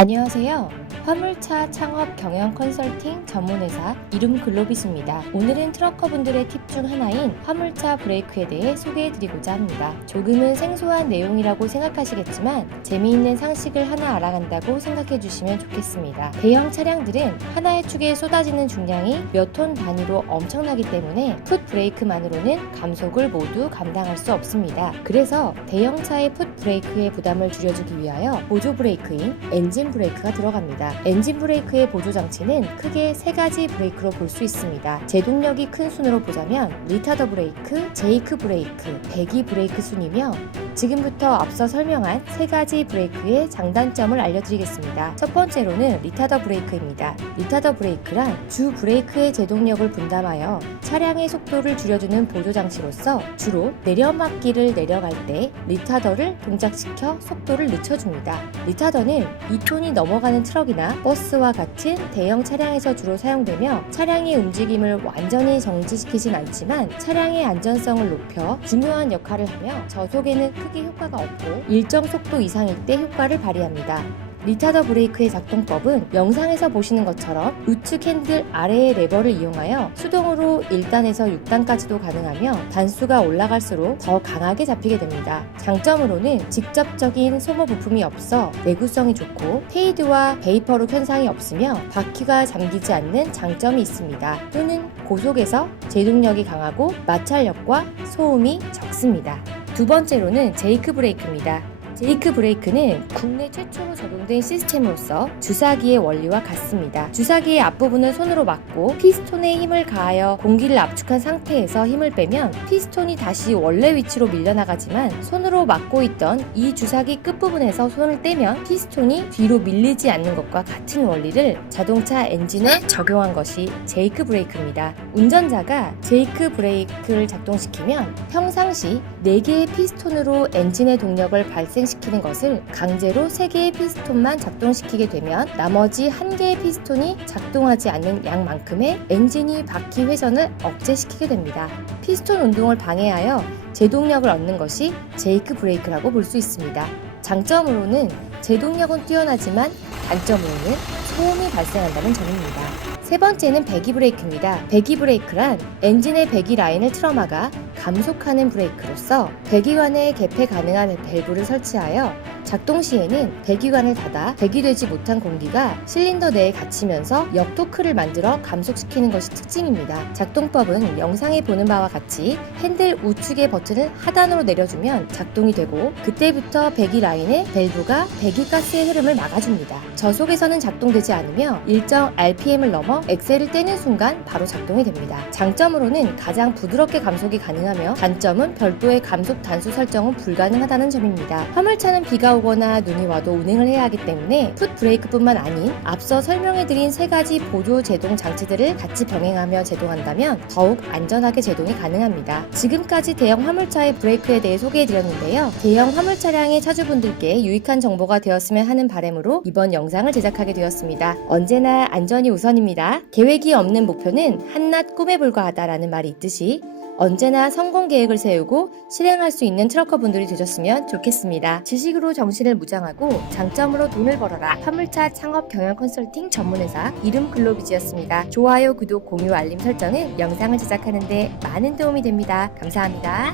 안녕하세요. 화물차 창업 경영 컨설팅 전문회사 이름 글로비스입니다. 오늘은 트럭커분들의 팁 중 하나인 화물차 브레이크에 대해 소개해드리고자 합니다. 조금은 생소한 내용이라고 생각하시겠지만 재미있는 상식을 하나 알아간다고 생각해 주시면 좋겠습니다. 대형 차량들은 하나의 축에 쏟아지는 중량이 몇 톤 단위로 엄청나기 때문에 풋 브레이크만으로는 감속을 모두 감당할 수 없습니다. 그래서 대형차의 풋 브레이크의 부담을 줄여주기 위하여 보조 브레이크인 엔진 브레이크가 들어갑니다. 엔진 브레이크의 보조 장치는 크게 세 가지 브레이크로 볼 수 있습니다. 제동력이 큰 순으로 보자면 리타더 브레이크, 제이크 브레이크, 배기 브레이크 순이며 지금부터 앞서 설명한 세 가지 브레이크의 장단점을 알려드리겠습니다. 첫 번째로는 리타더 브레이크입니다. 리타더 브레이크란 주 브레이크의 제동력을 분담하여 차량의 속도를 줄여주는 보조 장치로서 주로 내려막기를 내려갈 때 리타더를 동작시켜 속도를 늦춰줍니다. 리타더는 2톤 이 넘어가는 트럭이나 버스와 같은 대형 차량에서 주로 사용되며 차량의 움직임을 완전히 정지시키진 않지만 차량의 안전성을 높여 중요한 역할을 하며 저속에는 크게 효과가 없고 일정 속도 이상일 때 효과를 발휘합니다. 리타더 브레이크의 작동법은 영상에서 보시는 것처럼 우측 핸들 아래의 레버를 이용하여 수동으로 1단에서 6단까지도 가능하며 단수가 올라갈수록 더 강하게 잡히게 됩니다. 장점으로는 직접적인 소모 부품이 없어 내구성이 좋고 페이드와 베이퍼룩 현상이 없으며 바퀴가 잠기지 않는 장점이 있습니다. 또는 고속에서 제동력이 강하고 마찰력과 소음이 적습니다. 두 번째로는 제이크 브레이크입니다. 제이크 브레이크는 국내 최초로 적용된 시스템으로서 주사기의 원리와 같습니다. 주사기의 앞부분을 손으로 막고 피스톤에 힘을 가하여 공기를 압축한 상태에서 힘을 빼면 피스톤이 다시 원래 위치로 밀려나가지만 손으로 막고 있던 이 주사기 끝부분에서 손을 떼면 피스톤이 뒤로 밀리지 않는 것과 같은 원리를 자동차 엔진에 적용한 것이 제이크 브레이크입니다. 운전자가 제이크 브레이크를 작동시키면 평상시 4개의 피스톤으로 엔진의 동력을 발생 시키는 것을 강제로 3개의 피스톤만 작동시키게 되면 나머지 1개의 피스톤이 작동하지 않는 양만큼의 엔진이 바퀴 회전을 억제시키게 됩니다. 피스톤 운동을 방해하여 제동력을 얻는 것이 제이크 브레이크라고 볼 수 있습니다. 장점으로는 제동력은 뛰어나지만 단점으로는 소음이 발생한다는 점입니다. 세 번째는 배기 브레이크입니다. 배기 브레이크란 엔진의 배기 라인을 틀어막아 감속하는 브레이크로서 배기관에 개폐 가능한 밸브를 설치하여 작동 시에는 배기관을 닫아 배기되지 못한 공기가 실린더 내에 갇히면서 역토크를 만들어 감속시키는 것이 특징입니다. 작동법은 영상에 보는 바와 같이 핸들 우측의 버튼을 하단으로 내려주면 작동이 되고 그때부터 배기 라인의 밸브가 배기가스의 흐름을 막아줍니다. 저속에서는 작동되지 않으며 일정 RPM을 넘어 엑셀을 떼는 순간 바로 작동이 됩니다. 장점으로는 가장 부드럽게 감속이 가능하며 단점은 별도의 감속 단수 설정은 불가능하다는 점입니다. 화물차는 비가 오거나 눈이 와도 운행을 해야 하기 때문에 풋 브레이크뿐만 아닌 앞서 설명해드린 세 가지 보조 제동 장치들을 같이 병행하며 제동한다면 더욱 안전하게 제동이 가능합니다. 지금까지 대형 화물차의 브레이크에 대해 소개해드렸는데요. 대형 화물 차량의 차주분들께 유익한 정보가 되었으면 하는 바람으로 이번 영상을 제작하게 되었습니다. 언제나 안전이 우선입니다. 계획이 없는 목표는 한낱 꿈에 불과하다라는 말이 있듯이 언제나 성공 계획을 세우고 실행할 수 있는 트럭커 분들이 되셨으면 좋겠습니다. 지식으로 정신을 무장하고 장점으로 돈을 벌어라. 화물차 창업 경영 컨설팅 전문회사 이름 글로비즈였습니다. 좋아요, 구독, 공유, 알림 설정은 영상을 제작하는데 많은 도움이 됩니다. 감사합니다.